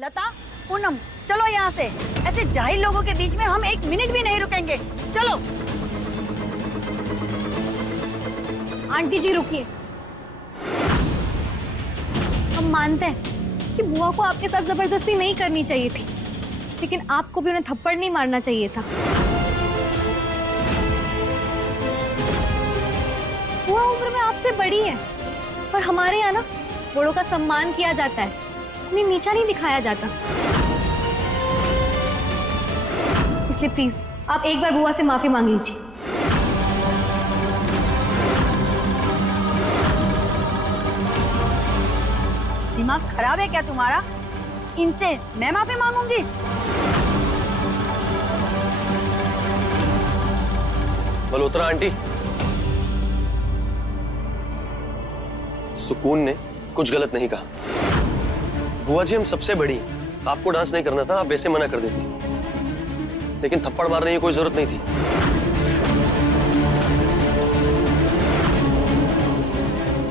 लता, पूनम, चलो यहाँ से। ऐसे जाहिल लोगों के बीच में हम एक मिनट भी नहीं रुकेंगे। चलो। आंटी जी रुकिए। हम मानते हैं कि बुआ को आपके साथ जबरदस्ती नहीं करनी चाहिए थी, लेकिन आपको भी उन्हें थप्पड़ नहीं मारना चाहिए था। बुआ उम्र में आपसे बड़ी है, पर हमारे यहाँ ना बड़ों का सम्मान किया जाता है, उन्हें नीचा नहीं दिखाया जाता। इसलिए प्लीज आप एक बार बुआ से माफी मांग लीजिए। दिमाग खराब है क्या तुम्हारा? इनसे मैं माफी मांगूंगी? मल्होत्रा आंटी, सुकून ने कुछ गलत नहीं कहा। बुआ जी हम सबसे बड़ी हैं। आपको डांस नहीं करना था, आप वैसे मना कर देती, लेकिन थप्पड़ मारने की कोई जरूरत नहीं थी।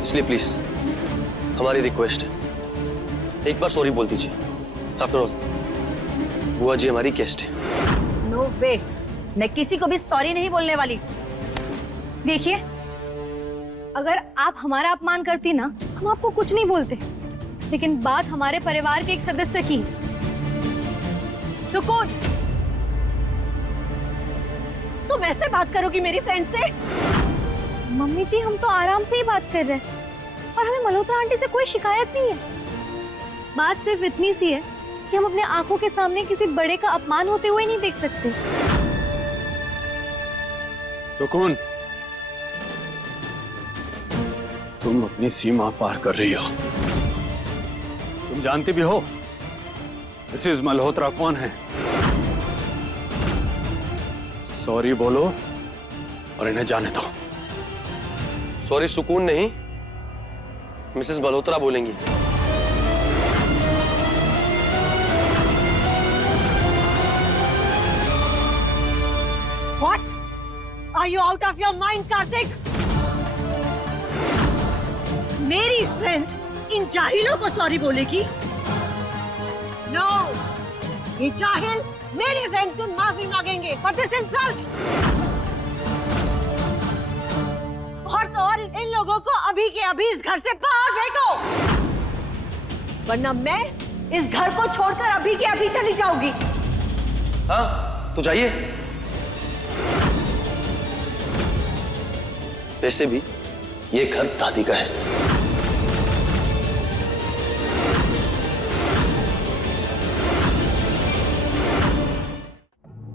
इसलिए प्लीज हमारी रिक्वेस्ट है, एक बार सॉरी बोल दीजिए। आफ्टर ऑल बुआ जी हमारी गेस्ट है। नो वे, मैं किसी को भी सॉरी नहीं बोलने वाली। देखिए, अगर आप हमारा अपमान करती ना, हम आपको कुछ नहीं बोलते, लेकिन बात हमारे परिवार के एक सदस्य की। सुकून, तुम ऐसे बात करोगी मेरी फ्रेंड से? मम्मी जी, हम तो आराम से ही बात कर रहे हैं और हमें मल्होत्रा आंटी से कोई शिकायत नहीं है। बात सिर्फ इतनी सी है कि हम अपने आंखों के सामने किसी बड़े का अपमान होते हुए नहीं देख सकते। सुकून, तुम अपनी सीमा पार कर रही हो। तुम जानती भी हो मिसेस मल्होत्रा कौन है। सॉरी बोलो और इन्हें जाने दो। सॉरी सुकून नहीं, मिसेस मल्होत्रा बोलेंगी। What? Are you out of your mind, Kartik? मेरी फ्रेंड इन जाहिलों को सॉरी बोलेगी? नो, ये जाहिल मेरी फ्रेंड से माफी मांगेंगे for this insult। और तो और इन लोगों को अभी के अभी इस घर से बाहर फेंको, वरना मैं इस घर को छोड़कर अभी के अभी चली जाऊंगी। हाँ तो जाइए। वैसे भी ये घर दादी का है।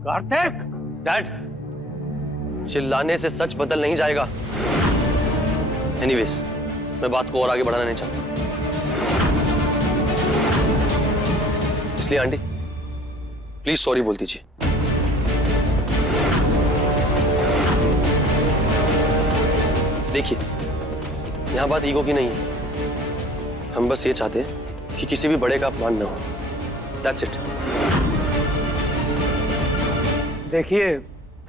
कार्तिक! डैड, चिल्लाने से सच बदल नहीं जाएगा। एनीवेज, मैं बात को और आगे बढ़ाना नहीं चाहता, इसलिए आंटी प्लीज सॉरी बोल दीजिए। देखिए, यहां बात ईगो की नहीं है। हम बस ये चाहते हैं कि किसी भी बड़े का अपमान ना हो। That's it. देखिए,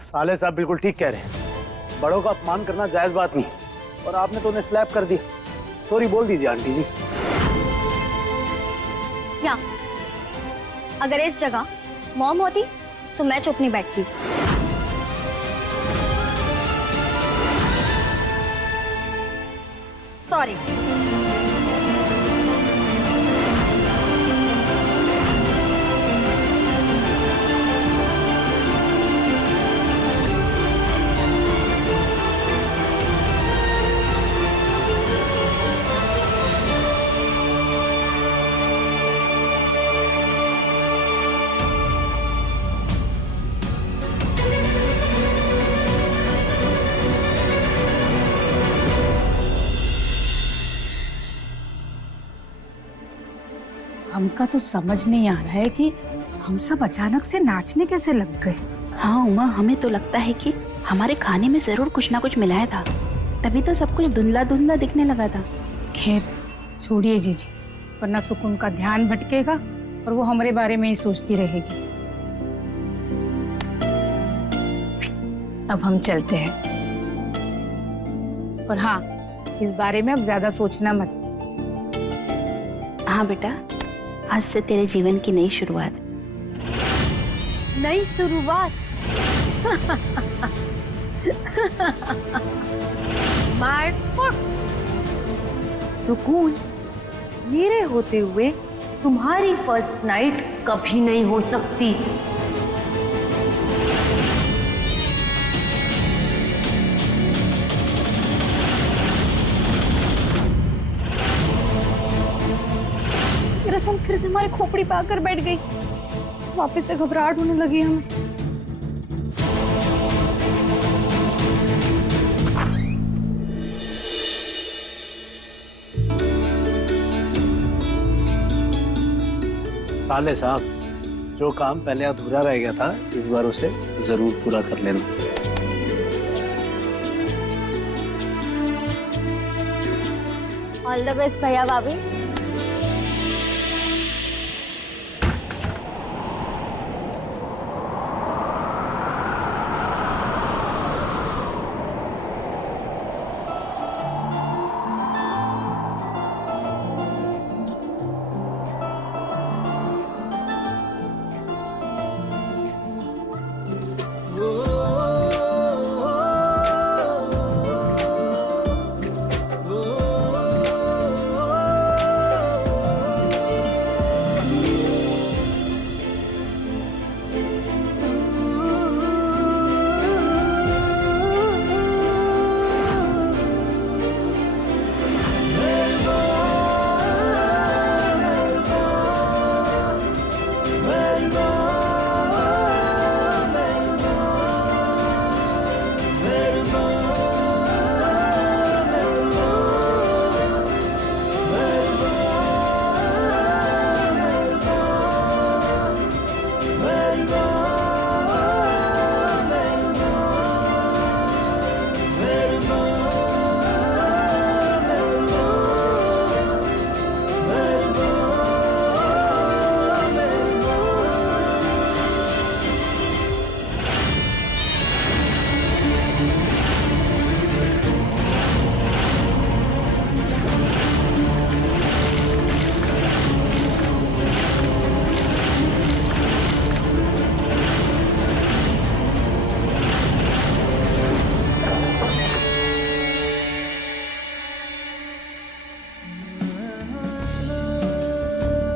साले साहब बिल्कुल ठीक कह रहे हैं। बड़ों का अपमान करना जायज बात नहीं, और आपने तो उन्हें स्लैप कर दी। सॉरी बोल दीजिए आंटी जी। या अगर इस जगह मॉम होती तो मैं चुप नहीं बैठती। सॉरी। हमका तो समझ नहीं आ रहा है कि हम सब अचानक से नाचने कैसे लग गए। हाँ उमा, हमें तो लगता है कि हमारे खाने में जरूर कुछ ना कुछ मिलाया था, तभी तो सब कुछ धुंधला धुंधला दिखने लगा था। खैर छोड़िए जीजी, वरना सुकून का ध्यान भटकेगा और वो हमारे बारे में ही सोचती रहेगी। अब हम चलते हैं, पर हाँ इस बारे में अब ज्यादा सोचना मत। हाँ बेटा, आज से तेरे जीवन की नई शुरुआत। नई शुरुआत। सुकून, मेरे होते हुए तुम्हारी फर्स्ट नाइट कभी नहीं हो सकती। रसम फिर से हमारी खोपड़ी पे आकर बैठ गई। वापस से घबराहट होने लगी हमें। साले साहब, जो काम पहले अधूरा रह गया था इस बार उसे जरूर पूरा कर लेना। ऑल द बेस्ट भैया भाभी।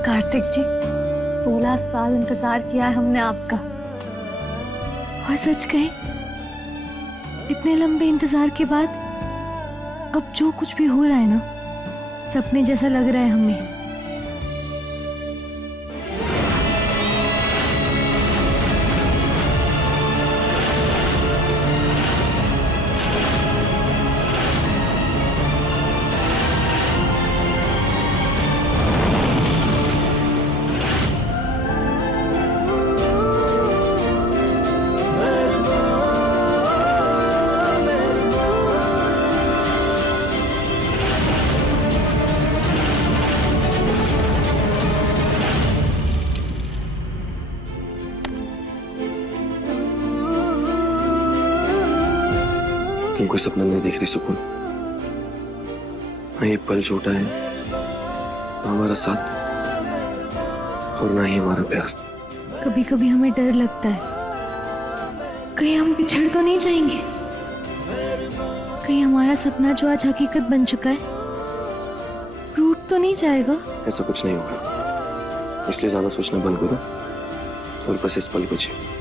कार्तिक जी, 16 साल इंतजार किया है हमने आपका। और सच कहें, इतने लंबे इंतजार के बाद अब जो कुछ भी हो रहा है ना, सपने जैसा लग रहा है हमें। तुम कोई सपना नहीं देख रही सुकून। ना ये पल छोटा है, ना हमारा साथ, और ना ही हमारा प्यार। कभी कभी हमें डर लगता है, कहीं हम पिछड़ तो नहीं जाएंगे। कहीं हमारा सपना जो आज हकीकत बन चुका है, टूट तो नहीं जाएगा। ऐसा कुछ नहीं होगा, इसलिए ज्यादा सोचना बंद करो और बस इस पल को जियो।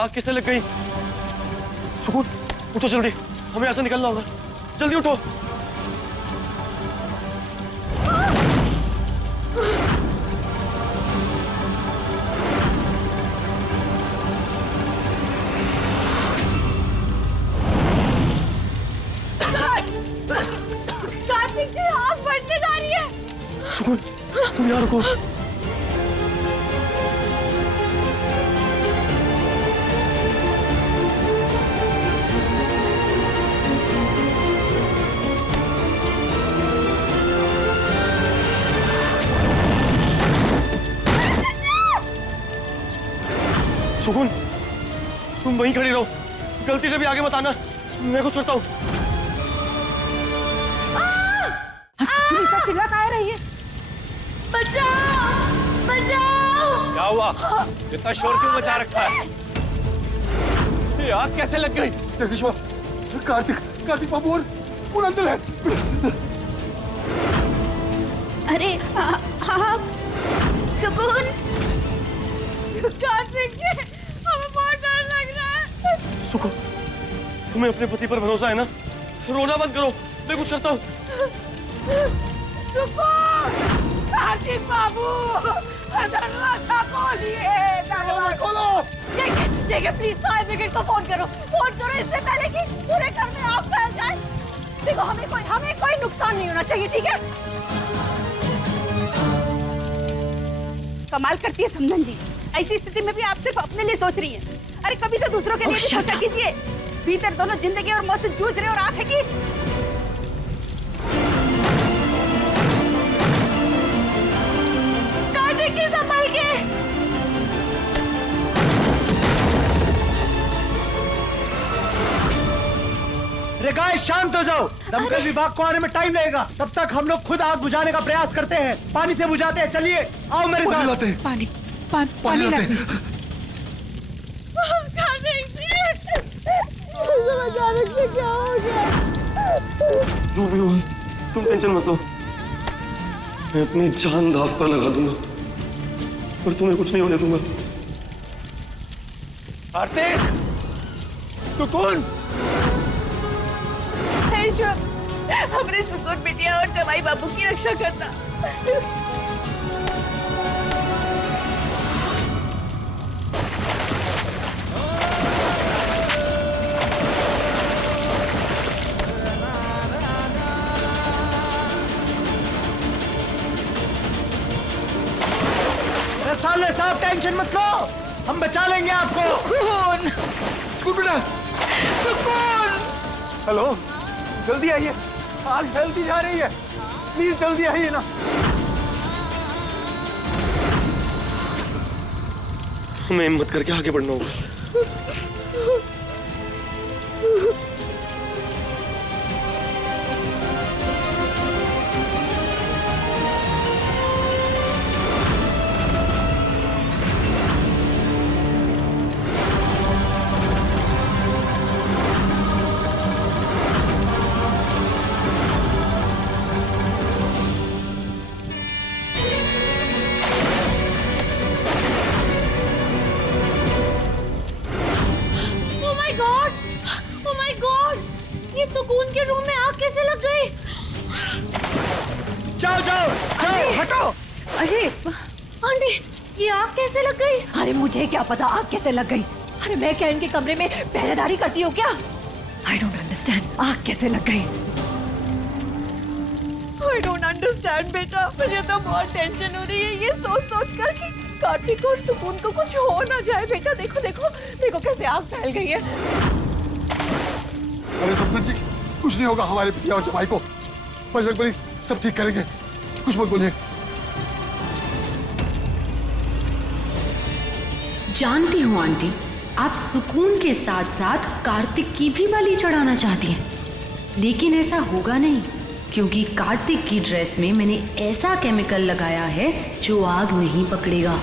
आग कैसे लग गई? सुकून, उठो जल्दी, हमें यहाँ से निकलना होगा। जल्दी उठो। कार्तिक जी, आग बढ़ने जा रही है। सुकून, तुम यहाँ रुको। सुकून, तुम वहीं खड़ी रहो, गलती से भी आगे मत आना, मैं कुछ करता हूँ। चिल्ला कहाँ रही है? बचाओ, बचाओ। क्या हुआ? इतना शोर क्यों मचा रखा है? ये आग कैसे लग गई? जगदीश्वर, कार्तिक बाबू और कौन अंदर है? अरे हाँ सुकून। कार्तिक जी, हमें बहुत डर लग रहा है। सुकून, तुम्हें अपने पति पर भरोसा है ना? रोना बंद करो, मैं कुछ करता हूँ। कार्तिक बाबू, दरवाजा खोलिए, दरवाजा खोलो। ठीक है, प्लीज फायर ब्रिगेड को फोन करो इससे पहले कि पूरे घर में आग फैल जाए। देखो, हमें कोई नुकसान नहीं होना चाहिए, ठीक है? कमाल करती है समधन जी, ऐसी स्थिति में भी आप सिर्फ अपने लिए सोच रही हैं। अरे कभी तो दूसरों के लिए भी सोचा कीजिए। भीतर दोनों जिंदगी और मौत से जूझ रहे और आप है कि कार्तिक जी, संभल के। रे गाइस, शांत हो जाओ। दमकल विभाग को आने में टाइम लगेगा, तब तक हम लोग खुद आग बुझाने का प्रयास करते हैं। पानी से बुझाते हैं। चलिए, आओ मेरे साथ। पानी लाते। कार्तिक जी, अचानक से क्या हो गया? जो भी हो, तुम टेंशन मत लो, मैं अपनी जान दाव पर लगा दूंगा और तुम्हें कुछ नहीं होने दूंगा। कार्तिक, तू कौन? हमरे सुकून बिटिया और जमाई बाबू की रक्षा करना। साले साहब, टेंशन मत लो, हम बचा लेंगे आपको। सुकून बेटा, सुकून। हेलो, जल्दी आइए, आग फैलती जा रही है, प्लीज जल्दी आइए ना। हमें हिम्मत करके आगे बढ़ना होगा। Oh my God! ये सुकून के रूम में आग कैसे लग गई? जाओ जाओ जाओ, हटो। अरे आंटी, ये आग कैसे लग गई? अरे मुझे क्या पता आग कैसे लग गई। अरे मैं क्या इनके कमरे में पहरेदारी करती हूँ क्या? आई डोंट अंडरस्टैंड, आग कैसे लग गई? आई डोंट अंडरस्टैंड बेटा, मुझे तो बहुत टेंशन हो रही है ये सोच कर कि कार्तिक और सुकून को कुछ हो ना जाए। बेटा देखो देखो देखो कैसे आग फैल गई है। अरे सपना जी, कुछ नहीं होगा हमारे पिता और जमाई को, बजरंगबली सब ठीक करेंगे, कुछ मत बोलिए। जानती हूँ आंटी, आप सुकून के साथ साथ कार्तिक की भी बलि चढ़ाना चाहती हैं, लेकिन ऐसा होगा नहीं, क्योंकि कार्तिक की ड्रेस में मैंने ऐसा केमिकल लगाया है जो आग नहीं पकड़ेगा।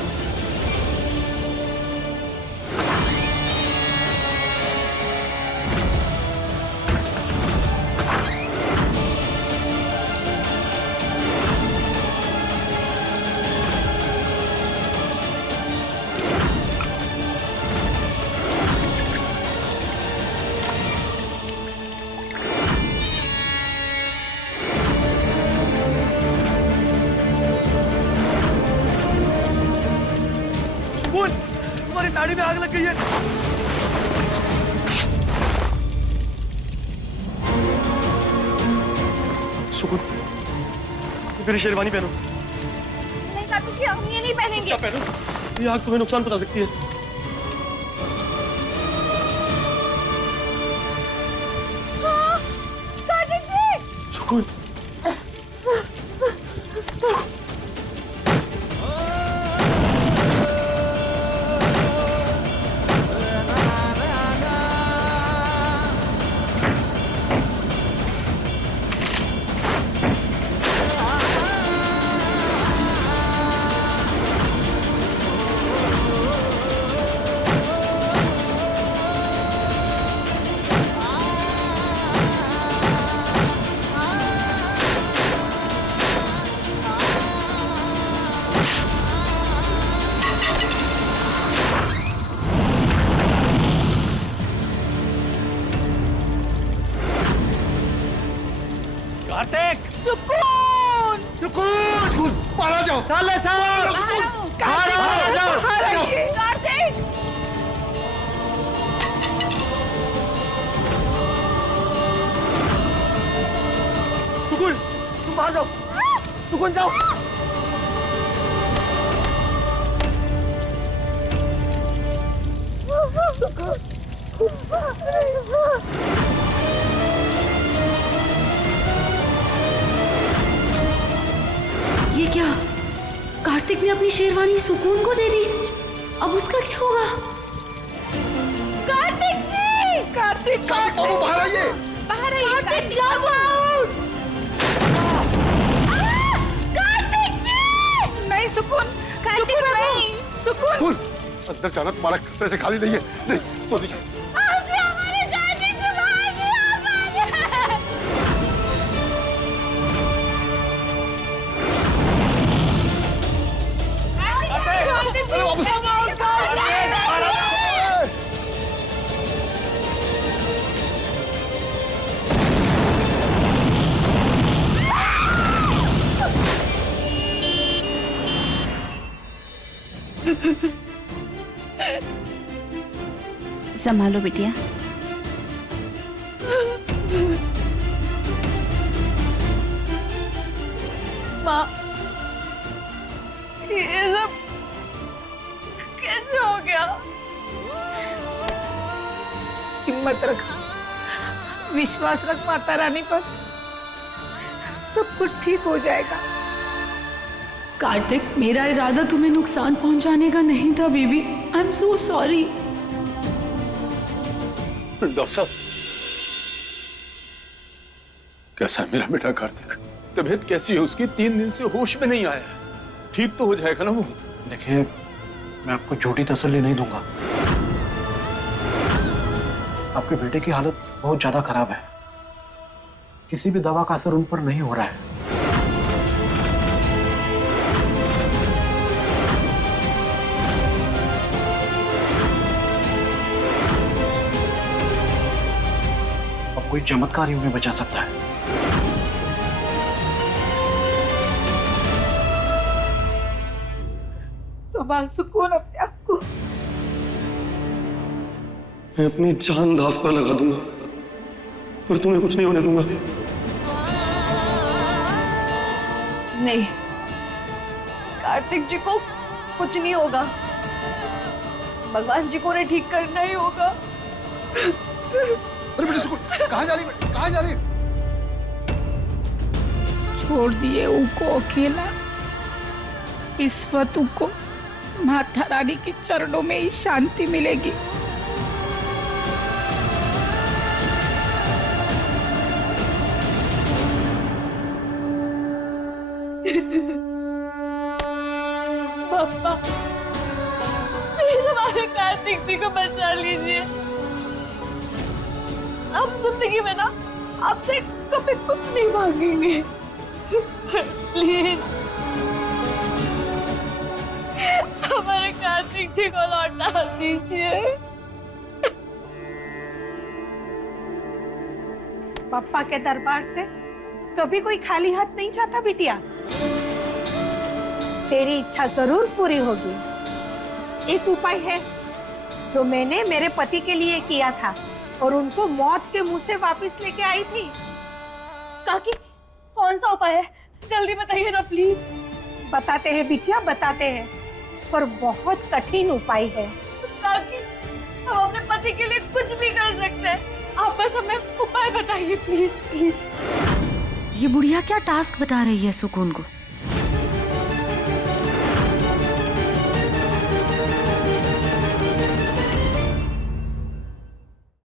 साड़ी में आग लग गई है। सुकून, मेरी शेरवानी पहनो। नहीं कार्तिक जी, हम ये नहीं पहनेंगे। अच्छा पहनो, ये आग तुम्हें नुकसान पहुंचा सकती है। कार्तिक जी! सुकून, कार्तिक, सुकून! सुकून, बाहर आ जाओ। साले साहब! कार्तिक! बाहर आइए! कार्तिक! सुकून, तुम बाहर जाओ। सुकून जाओ। ये क्या? कार्तिक ने अपनी शेरवानी सुकून को दे दी। अब उसका क्या होगा? कार्तिक जी! कार्तिक! बाबू बाहर आइए। बाहर आइए! कार्तिक जाओ! कार्तिक जी! नहीं सुकून! कार्तिक नहीं! सुकून! सुकून, अंदर जाना तुम्हारा खतरे से खाली नहीं है। नहीं तो नहीं। हमारे दादी से बाहर अरे वापस संभालो बिटिया। माँ, ये सब कैसे हो गया? हिम्मत रख, विश्वास रख माता रानी पर, सब कुछ ठीक हो जाएगा। कार्तिक, मेरा इरादा तुम्हें नुकसान पहुंचाने का नहीं था baby. I am so sorry. Doctor साहब, कैसा है मेरा बेटा कार्तिक? तबीयत कैसी है उसकी? 3 दिन से होश में नहीं आया है। ठीक तो हो जाएगा ना वो? देखिए, मैं आपको झूठी तसल्ली नहीं दूंगा। आपके बेटे की हालत बहुत ज्यादा खराब है। किसी भी दवा का असर उन पर नहीं हो रहा है। अब कोई चमत्कार ही उन्हें बचा सकता है। संभाल सुकून अपने आप को। मैं अपनी जान दांव पर लगा दूंगा पर तुम्हें कुछ नहीं होने दूंगा। नहीं, कार्तिक जी को कुछ नहीं होगा। भगवान जी को उन्हें ठीक करना ही होगा। अरे बेटी सुकून, कहाँ जा रही है? कहाँ जा रही है? छोड़ दिए उनको अकेला। इस वक्त उनको माता रानी के चरणों में ही शांति मिलेगी। पापा, प्लीज हमारे कार्तिक जी को बचा लीजिए। अब जिंदगी में ना आपसे कभी कुछ नहीं मांगेंगे। प्लीज हमारे कार्तिक जी को लौटा दीजिए। पापा के दरबार से कभी कोई खाली हाथ नहीं जाता बिटिया। तेरी इच्छा जरूर पूरी होगी। एक उपाय है, जो मैंने मेरे पति के लिए किया था और उनको मौत के मुंह से वापस लेके आई थी। काकी, कौन सा उपाय है? जल्दी बताइए ना प्लीज। बताते हैं बिटिया, बताते हैं, पर बहुत कठिन उपाय है। काकी, हम अपने पति के लिए कुछ भी कर सकते हैं, आप बस हमें उपाय बताइए प्लीज प्लीज। ये बुढ़िया क्या टास्क बता रही है सुकून को?